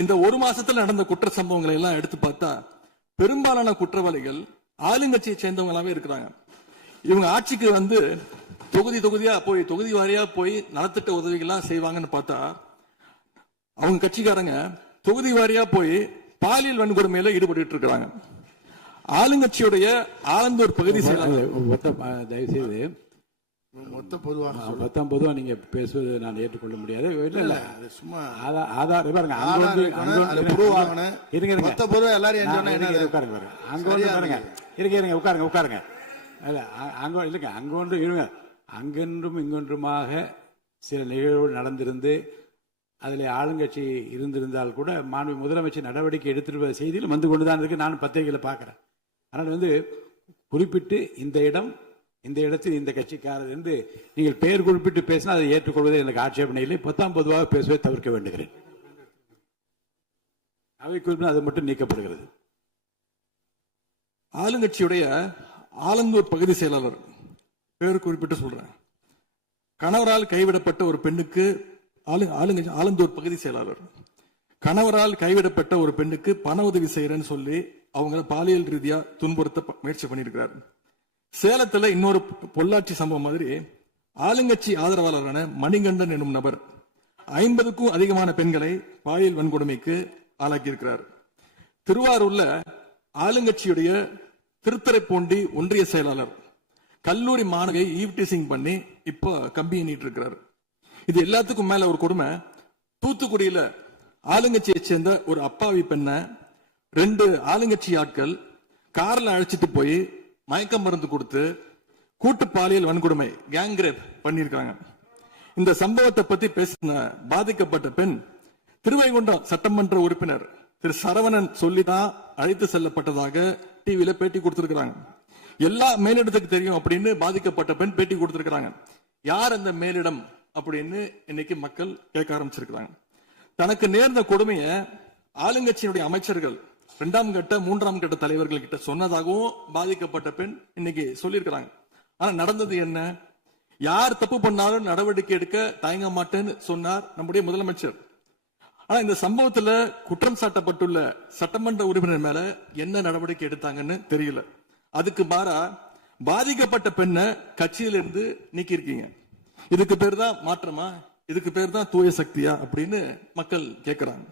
இந்த ஒரு மாசத்துல நடந்த குற்ற சம்பவங்களை எல்லாம் எடுத்து பார்த்தா பெரும்பாலான குற்றவாளிகள் ஆளுங்கட்சியை சேர்ந்தவங்களாவே இருக்கிறாங்க. இவங்க ஆட்சிக்கு வந்து தொகுதி தொகுதியா போய் தொகுதி வாரியா போய் நலத்திட்ட உதவிகள்லாம் செய்வாங்கன்னு பார்த்தா அவங்க கட்சிக்காரங்க தொகுதி வாரியா போய் பாலியல் வன்கொடுமையில ஈடுபட்டு இருக்காங்க. ஆளுங்கட்சியுடைய ஆலந்தூர் பகுதி தயவு செய்து மொத்தம் பொதுவா நீங்க பேசுவது நான் ஏற்றுக்கொள்ள முடியாது. இல்ல சும்மா ஆதார் பாருங்க, உட்காருங்க. அங்கொன்று இருங்க, அங்கென்றும் இங்கொன்றுமாக சில நிகழ்வுகள் நடந்திருந்து அதில் ஆளுங்கட்சி இருந்திருந்தால் கூட மாண்பு முதலமைச்சர் நடவடிக்கை எடுத்துட்டு செய்தியில் வந்து கொண்டுதான் இருக்கு. நான் பத்திரிகைகளை பார்க்கிறேன். ஆனால் வந்து குறிப்பிட்டு இந்த இடத்தில் இந்த கட்சிக்காரர் என்று நீங்கள் பெயர் குறிப்பிட்டு பேசினா அதை ஏற்றுக்கொள்வதை எனக்கு ஆட்சேபனை இல்லை. பொதுவாக பேசுவதை தவிர்க்க வேண்டுகிறேன். அவை குறிப்பிட்டு அது மட்டும் நீக்கப்படுகிறது. ஆளுங்கட்சியுடைய ஆலந்தூர் பகுதி செயலாளர் பேர் குறிப்பிட்டு சொல்றேன். கணவரால் கைவிடப்பட்ட ஒரு பெண்ணுக்கு ஆலந்தூர் பகுதி செயலாளர் கணவரால் கைவிடப்பட்ட ஒரு பெண்ணுக்கு பண உதவி செய்யறேன்னு சொல்லி அவங்க பாலியல் ரீதியா துன்புறுத்த முயற்சி பண்ணிருக்கிறார். சேலத்துல இன்னொரு பொள்ளாச்சி சம்பவம் மாதிரி ஆளுங்கட்சி ஆதரவாளரான மணிகண்டன் எனும் நபர் 50க்கும் அதிகமான பெண்களை பாலியல் வன்கொடுமைக்கு ஆளாக்கியிருக்கிறார். திருவாரூர்ல ஆளுங்கட்சியுடைய திருத்துறைப்பூண்டி ஒன்றிய செயலாளர் கல்லூரி மாணவியை ஈவ்டீசிங் பண்ணி இப்ப கம்பி எண்ணிட்டு இருக்கிறார். இது எல்லாத்துக்கும் மேல ஒரு கொடுமை, தூத்துக்குடியில ஆளுங்கட்சியை சேர்ந்த ஒரு அப்பாவி பெண்ணை 2 ஆளுங்கட்சி ஆட்கள் கார்ல அழைச்சிட்டு போய் மயக்க மருந்து கொடுத்து கூட்டு பாலியல் வன்கொடுமை கேங் ரேப் பண்ணிருக்காங்க. இந்த சம்பவத்தை பத்தி பேசின பாதிக்கப்பட்ட பெண் திருவைகுண்டம் சட்டமன்ற உறுப்பினர் திரு சரவணன் சொல்லிதான் அழைத்து செல்லப்பட்டதாக டிவியில பேட்டி கொடுத்திருக்கிறாங்க. எல்லா மேலிடத்துக்கு தெரியும் அப்படின்னு பாதிக்கப்பட்ட பெண் பேட்டி கொடுத்திருக்கிறாங்க. யார் அந்த மேலிடம் அப்படின்னு இன்னைக்கு மக்கள் கேட்க ஆரம்பிச்சிருக்கிறாங்க. தனக்கு நேர்ந்த கொடுமையை ஆளுங்கட்சியினுடைய அமைச்சர்கள் 2ஆம் கட்ட 3ஆம் கட்ட தலைவர்கள் கிட்ட சொன்னதாகவும் பாதிக்கப்பட்ட பெண் இன்னைக்கு சொல்லியிருக்கிறாங்க. ஆனா நடந்தது என்ன? யார் தப்பு பண்ணாலும் நடவடிக்கை எடுக்க தயங்க மாட்டேன்னு சொன்னார் நம்முடைய முதலமைச்சர். ஆனா இந்த சம்பவத்துல குற்றம் சாட்டப்பட்டுள்ள சட்டமன்ற உறுப்பினர் மேல என்ன நடவடிக்கை எடுத்தாங்கன்னு தெரியல. அதுக்கு மாறா பாதிக்கப்பட்ட பெண்ணை கட்சியிலிருந்து நீக்கி இருக்கீங்க. இதுக்கு பேர் தான் மாற்றமா? இதுக்கு பேர் தான் தூய சக்தியா அப்படின்னு மக்கள் கேட்கிறாங்க.